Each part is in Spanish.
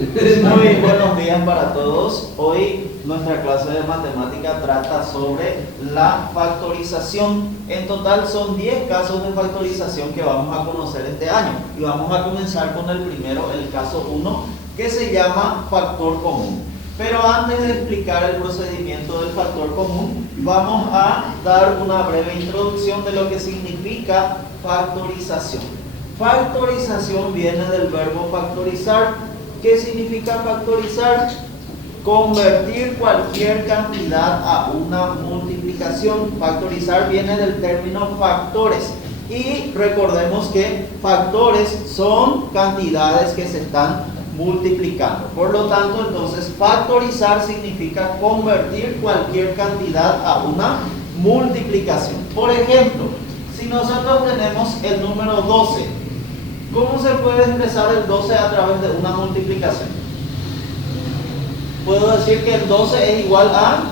Muy buenos días para todos. Hoy nuestra clase de matemática trata sobre la factorización. En total son 10 casos de factorización que vamos a conocer este año. Y vamos a comenzar con el primero, el caso 1, que se llama factor común. Pero antes de explicar el procedimiento del factor común, vamos a dar una breve introducción de lo que significa factorización. Factorización viene del verbo factorizar. ¿Qué significa factorizar? Convertir cualquier cantidad a una multiplicación. Factorizar viene del término factores. Y recordemos que factores son cantidades que se están multiplicando. Por lo tanto, entonces, factorizar significa convertir cualquier cantidad a una multiplicación. Por ejemplo, si nosotros tenemos el número 12, ¿cómo se puede expresar el 12 a través de una multiplicación? Puedo decir que el 12 es igual a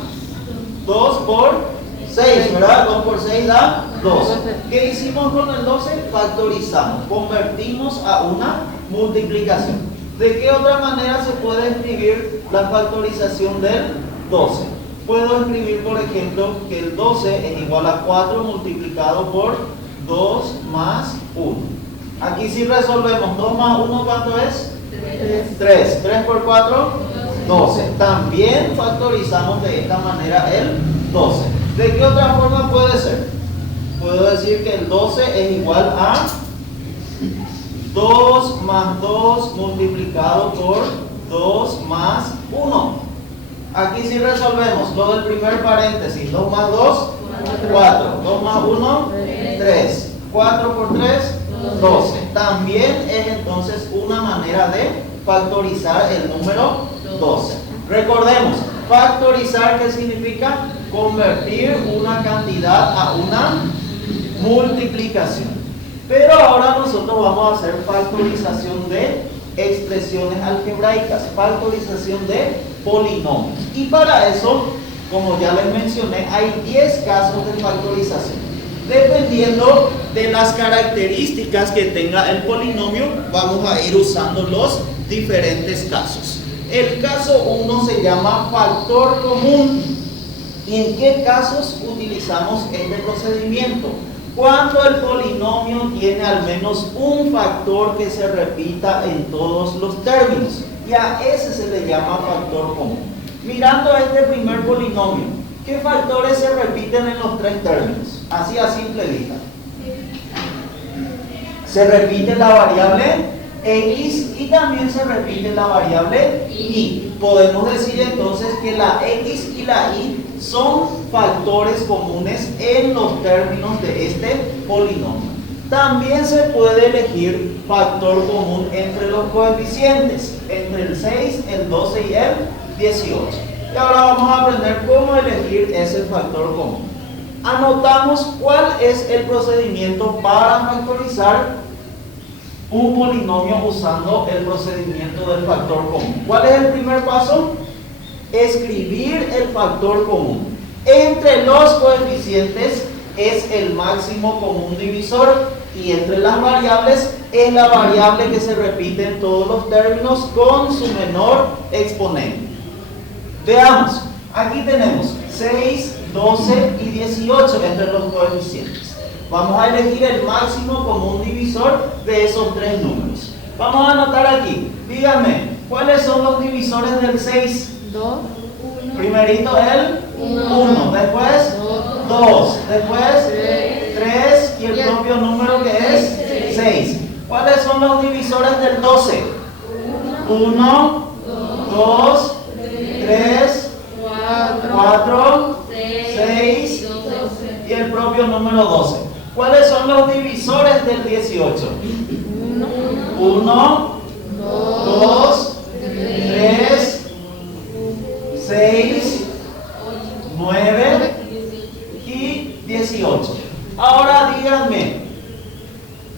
2 por 6, ¿verdad? 2 por 6 da 12. ¿Qué hicimos con el 12? Factorizamos, convertimos a una multiplicación. ¿De qué otra manera se puede escribir la factorización del 12? Puedo escribir, por ejemplo, que el 12 es igual a 4 multiplicado por 2 más 1. Aquí si resolvemos 2 más 1, ¿cuánto es? 3. 3 por 4, 12. También factorizamos de esta manera el 12. ¿De qué otra forma puede ser? Puedo decir que el 12 es igual a 2 más 2 multiplicado por 2 más 1. Aquí si resolvemos lo del primer paréntesis, 2 más 2, 4. 2 más 1, 3. 4 por 3, 12. También es entonces una manera de factorizar el número 12. Recordemos, factorizar, ¿qué significa? Convertir una cantidad a una multiplicación. Pero ahora nosotros vamos a hacer factorización de expresiones algebraicas, factorización de polinomios. Y para eso, como ya les mencioné, hay 10 casos de factorización. Dependiendo de las características que tenga el polinomio, vamos a ir usando los diferentes casos. El caso 1 se llama factor común. ¿Y en qué casos utilizamos este procedimiento? Cuando el polinomio tiene al menos un factor que se repita en todos los términos. Y a ese se le llama factor común. Mirando este primer polinomio, ¿qué factores se repiten en los tres términos? Así a simple vista. Se repite la variable x y también se repite la variable y. Podemos decir entonces que la x y la y son factores comunes en los términos de este polinomio. También se puede elegir factor común entre los coeficientes, entre el 6, el 12 y el 18. Y ahora vamos a aprender cómo elegir ese factor común. Anotamos cuál es el procedimiento para factorizar un polinomio usando el procedimiento del factor común. ¿Cuál es el primer paso? Escribir el factor común. Entre los coeficientes es el máximo común divisor y entre las variables es la variable que se repite en todos los términos con su menor exponente. Veamos, aquí tenemos 6, 12 y 18 entre los coeficientes. Vamos a elegir el máximo común divisor de esos tres números. Vamos a anotar aquí. Díganme, ¿cuáles son los divisores del 6? 2, 1. Primerito el 1, después 2, después 3 y el propio número que es 6. ¿Cuáles son los divisores del 12? 1, 2, 3, 4, 6 y el propio número 12. ¿Cuáles son los divisores del 18? 1, 2, 3, 6, 9 y 18. Ahora díganme,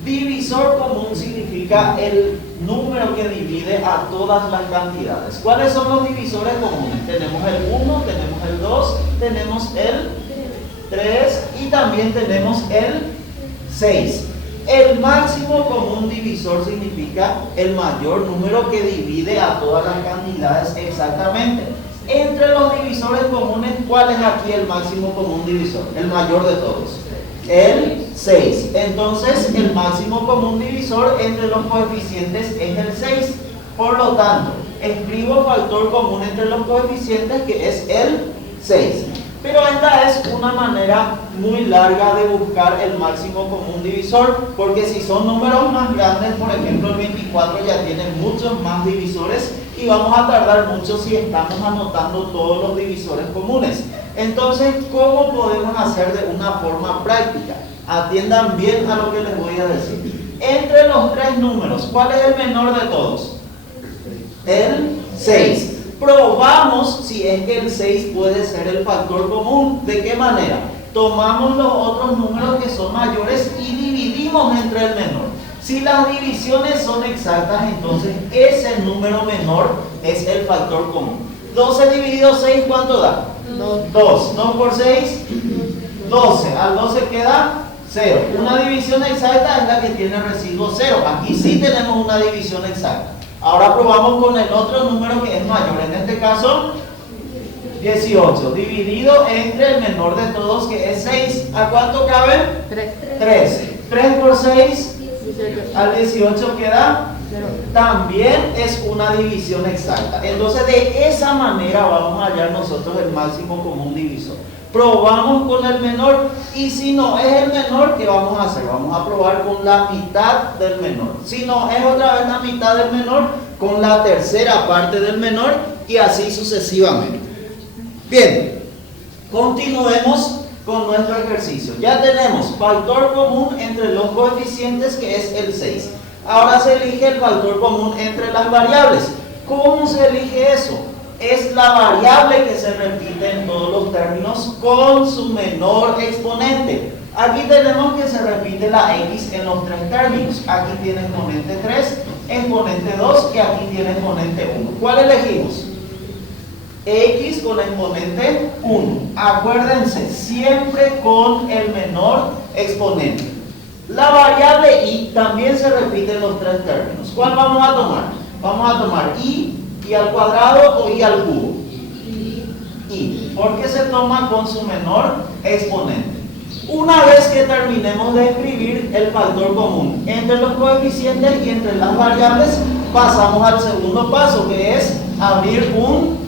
divisor común significa el número que divide a todas las cantidades. ¿Cuáles son los divisores comunes? Tenemos el 1, tenemos el 2, tenemos el 3 y también tenemos el 6. El máximo común divisor significa el mayor número que divide a todas las cantidades exactamente. Entre los divisores comunes, ¿cuál es aquí el máximo común divisor? El mayor de todos. El 6. Entonces, el máximo común divisor entre los coeficientes es el 6. Por lo tanto, escribo factor común entre los coeficientes, que es el 6. Pero esta es una manera muy larga de buscar el máximo común divisor, porque si son números más grandes, por ejemplo el 24 ya tiene muchos más divisores y vamos a tardar mucho si estamos anotando todos los divisores comunes. Entonces, ¿cómo podemos hacer de una forma práctica? Atiendan bien a lo que les voy a decir. Entre los tres números, ¿cuál es el menor de todos? El 6. Probamos si es que el 6 puede ser el factor común. ¿De qué manera? Tomamos los otros números que son mayores y dividimos entre el menor. Si las divisiones son exactas, entonces ese número menor es el factor común. 12 dividido 6, ¿cuánto da? 2. 2 por 6, 12. Al 12 queda 0. Una división exacta es la que tiene residuo 0. Aquí sí tenemos una división exacta. Ahora probamos con el otro número que es mayor, en este caso 18, dividido entre el menor de todos, que es 6. ¿A cuánto cabe? 13. 3 por 6, al 18 queda 0. También es una división exacta. Entonces, de esa manera vamos a hallar nosotros el máximo común divisor. Probamos con el menor, y si no es el menor, ¿qué vamos a hacer? Vamos a probar con la mitad del menor. Si no es otra vez la mitad del menor, con la tercera parte del menor, y así sucesivamente. Bien, continuemos con nuestro ejercicio. Ya tenemos factor común entre los coeficientes, que es el 6. Ahora se elige el factor común entre las variables. ¿Cómo se elige eso? Es la variable que se repite en todos los términos con su menor exponente. Aquí tenemos que se repite la x en los tres términos. Aquí tiene exponente 3, exponente 2 y aquí tiene exponente 1. ¿Cuál elegimos? X con exponente 1. Acuérdense, siempre con el menor exponente. La variable y también se repite en los tres términos. ¿Cuál vamos a tomar? Vamos a tomar y al cuadrado o y al cubo. Y, porque se toma con su menor exponente. Una vez que terminemos de escribir el factor común entre los coeficientes y entre las variables, pasamos al segundo paso, que es abrir un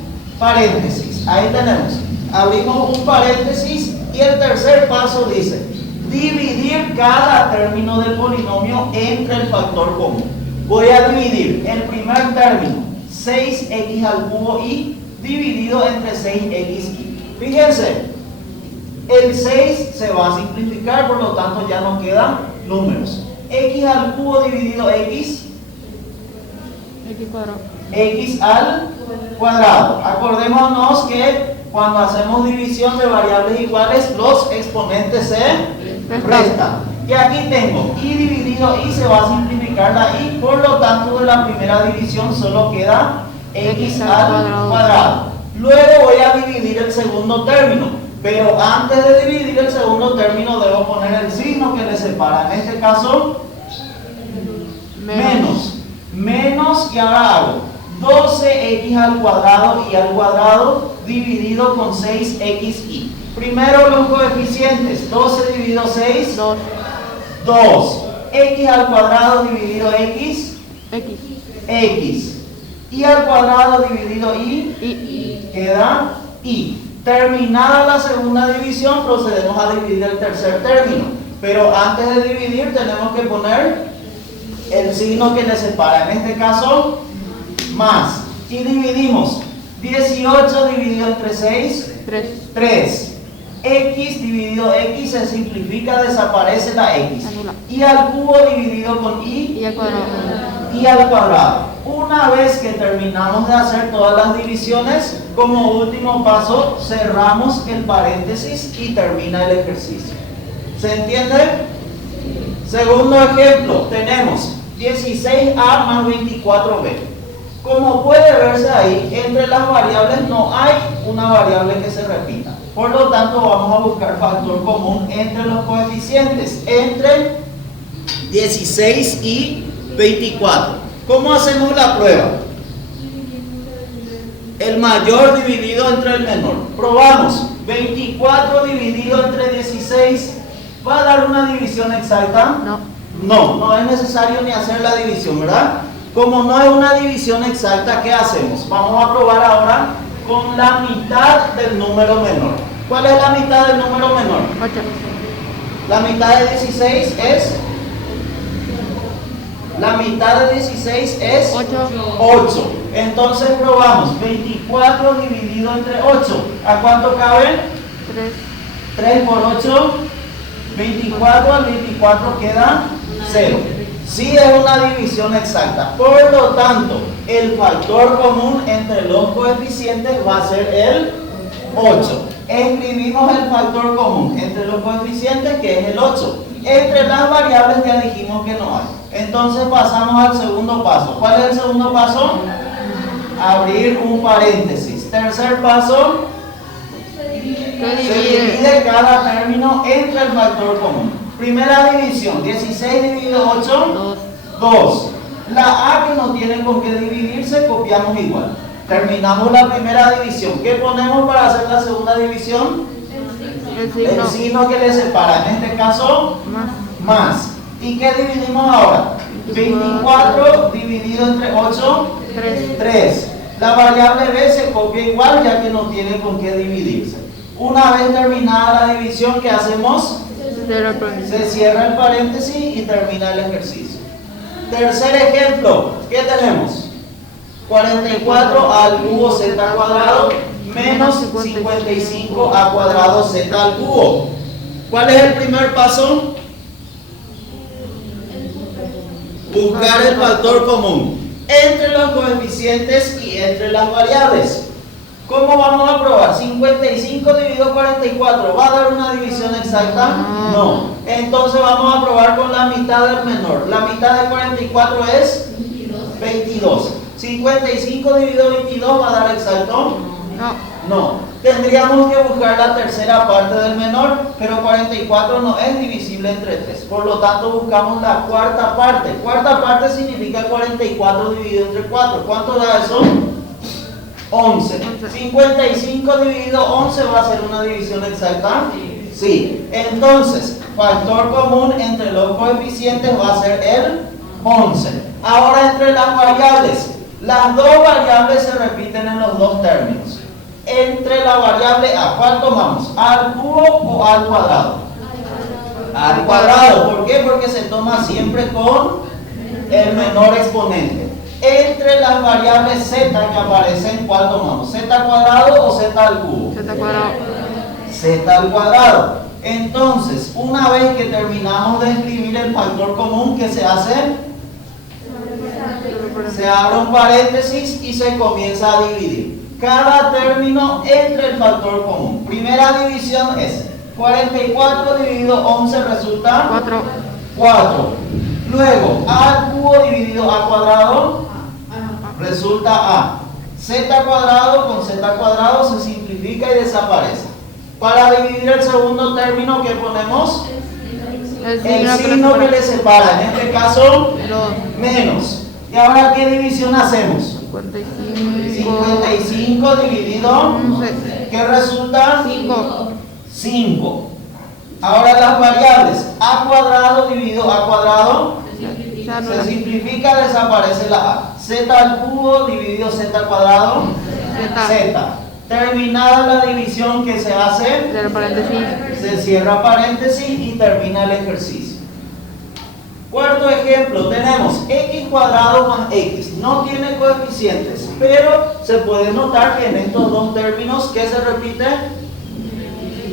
paréntesis. Ahí tenemos, abrimos un paréntesis y el tercer paso dice dividir cada término del polinomio entre el factor común. Voy a dividir el primer término, 6x al cubo y dividido entre 6xy. Fíjense, el 6 se va a simplificar, por lo tanto ya no quedan números. X al cubo dividido x al cuadrado. Acordémonos que cuando hacemos división de variables iguales, los exponentes se restan. Y aquí tengo y dividido y, se va a simplificar la y, por lo tanto de la primera división solo queda x al cuadrado. Luego voy a dividir el segundo término, pero antes de dividir el segundo término debo poner el signo que le separa. En este caso, menos, y ahora hago 12x al cuadrado y al cuadrado dividido con 6xy. Primero los coeficientes, 12 dividido 6, 2. X al cuadrado dividido x, y al cuadrado dividido y, queda y. Terminada la segunda división, procedemos a dividir el tercer término, pero antes de dividir tenemos que poner el signo que le separa, en este caso más, y dividimos 18 dividido entre 6, 3. X dividido x se simplifica, desaparece la x. Y al cubo dividido con y al cuadrado. Una vez que terminamos de hacer todas las divisiones, como último paso cerramos el paréntesis y termina el ejercicio. ¿Se entiende? Segundo ejemplo, tenemos 16a más 24b. Como puede verse ahí, entre las variables no hay una variable que se repita. Por lo tanto, vamos a buscar factor común entre los coeficientes, entre 16 y 24. ¿Cómo hacemos la prueba? El mayor dividido entre el menor. Probamos. 24 dividido entre 16. ¿Va a dar una división exacta? No. No es necesario ni hacer la división, ¿verdad? Como no es una división exacta, ¿qué hacemos? Vamos a probar ahora con la mitad del número menor. ¿Cuál es la mitad del número menor? 8. La mitad de 16 es... La mitad de 16 es 8. Entonces probamos 24 dividido entre 8. ¿A cuánto cabe? 3. 3 por 8, 24, al 24 queda 0. Sí es una división exacta. Por lo tanto, el factor común entre los coeficientes va a ser el 8. Escribimos el factor común entre los coeficientes, que es el 8. Entre las variables ya dijimos que no hay. Entonces pasamos al segundo paso. ¿Cuál es el segundo paso? Abrir un paréntesis. Tercer paso, se divide cada término entre el factor común. Primera división, 16 dividido 8, 2. La A que no tiene con qué dividirse, copiamos igual. Terminamos la primera división. ¿Qué ponemos para hacer la segunda división? El signo que le separa, en este caso, más. ¿Y qué dividimos ahora? 24 dividido entre 8, 3. La variable B se copia igual, ya que no tiene con qué dividirse. Una vez terminada la división, ¿qué hacemos? Se cierra el paréntesis y termina el ejercicio. Tercer ejemplo, ¿qué tenemos? 44 al cubo z al cuadrado menos 55 a cuadrado z al cubo. ¿Cuál es el primer paso? Buscar el factor común entre los coeficientes y entre las variables. ¿Cómo vamos a probar? 55 dividido 44, ¿va a dar una división exacta? No. Entonces vamos a probar con la mitad del menor. La mitad de 44 es 22. 55 dividido 22 va a dar exacto. No. Tendríamos que buscar la tercera parte del menor, pero 44 no es divisible entre 3. Por lo tanto, buscamos la cuarta parte. Cuarta parte significa 44 dividido entre 4. ¿Cuánto da eso? 11. 55 dividido 11 va a ser una división exacta. Sí. Entonces, factor común entre los coeficientes va a ser el 11. Ahora, entre las variables. Las dos variables se repiten en los dos términos. Entre la variable A, ¿cuál tomamos? ¿Al cubo o al cuadrado? Al cuadrado. ¿Por qué? Porque se toma siempre con el menor exponente. Entre las variables z que aparecen, ¿cuál tomamos? ¿Z al cuadrado o z al cubo? Z cuadrado. Z al cuadrado. Entonces, una vez que terminamos de escribir el factor común, ¿qué se hace? Se abre un paréntesis y se comienza a dividir cada término entre el factor común. Primera división es 44 dividido 11 resulta 4. Luego, a al cubo dividido a cuadrado resulta a. Z cuadrado con z cuadrado se simplifica y desaparece. Para dividir el segundo término, ¿qué ponemos? El signo que le separa, en este caso, menos. ¿Y ahora qué división hacemos? 55 dividido 11. ¿Qué resulta? 5. Ahora las variables. A cuadrado dividido a cuadrado se simplifica, desaparece la A. Z al cubo dividido z al cuadrado, z. Terminada la división, que se hace, se cierra paréntesis y termina el ejercicio. Cuarto ejemplo, tenemos x cuadrado más x. No tiene coeficientes, pero se puede notar que en estos dos términos, ¿qué se repite?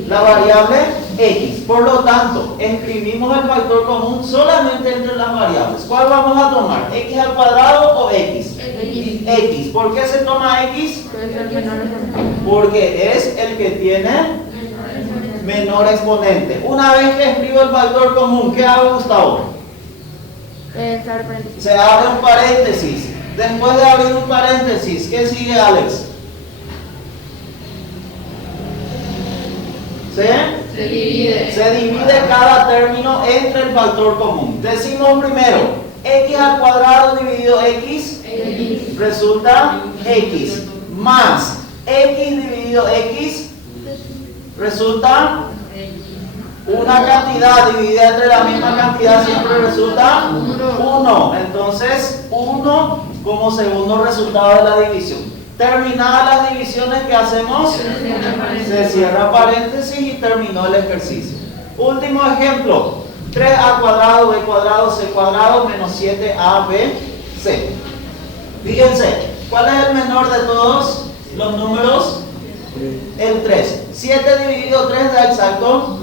La variable x. Por lo tanto, escribimos el factor común solamente entre las variables. ¿Cuál vamos a tomar? ¿X al cuadrado o x? X. ¿Por qué se toma x? Porque es el que tiene menor exponente. Una vez que escribo el factor común, ¿qué hago, Gustavo? Se abre un paréntesis. Después de abrir un paréntesis, ¿qué sigue, Alex? ¿Sí? Se divide cada término entre el factor común. Decimos primero, x al cuadrado dividido x, resulta x, más x dividido x, resulta una cantidad dividida entre la misma cantidad, siempre resulta 1. Entonces, 1 como segundo resultado de la división. Terminadas las divisiones, ¿qué hacemos? Se cierra paréntesis y terminó el ejercicio. Último ejemplo. 3a cuadrado, b cuadrado, c cuadrado, menos 7ab, c. Fíjense, ¿cuál es el menor de todos los números? El 3. ¿7 dividido 3 da exacto?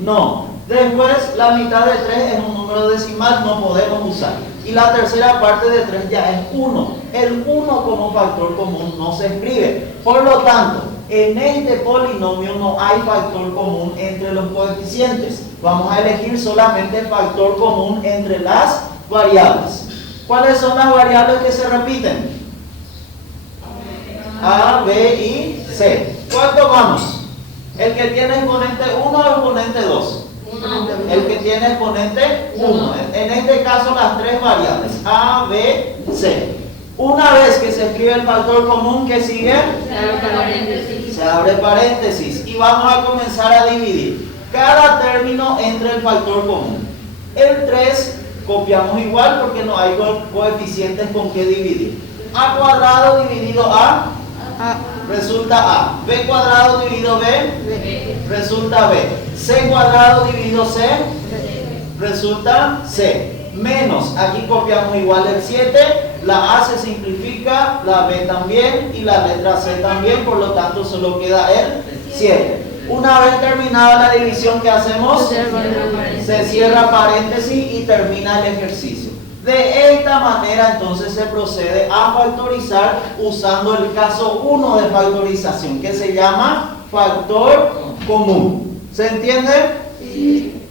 No. Después, la mitad de 3 es un número decimal, no podemos usar. Y la tercera parte de 3 ya es 1. El 1 como factor común no se escribe. Por lo tanto, en este polinomio no hay factor común entre los coeficientes. Vamos a elegir solamente factor común entre las variables. ¿Cuáles son las variables que se repiten? A, B y C. ¿Cuál tomamos? ¿El que tiene exponente 1 o exponente 2? El que tiene exponente 1. En este caso las tres variables A, B, C. Una vez que se escribe el factor común, ¿qué sigue? Se abre paréntesis. Y vamos a comenzar a dividir cada término entre el factor común. El 3 copiamos igual porque no hay coeficientes con que dividir. A cuadrado dividido A resulta A. B cuadrado dividido B resulta B. C cuadrado dividido C resulta C. Menos, aquí copiamos igual el 7, la A se simplifica, la B también y la letra C también, por lo tanto solo queda el 7. Una vez terminada la división, ¿qué hacemos? Se cierra paréntesis y termina el ejercicio. De esta manera entonces se procede a factorizar usando el caso 1 de factorización, que se llama factor común. ¿Se entiende? Sí.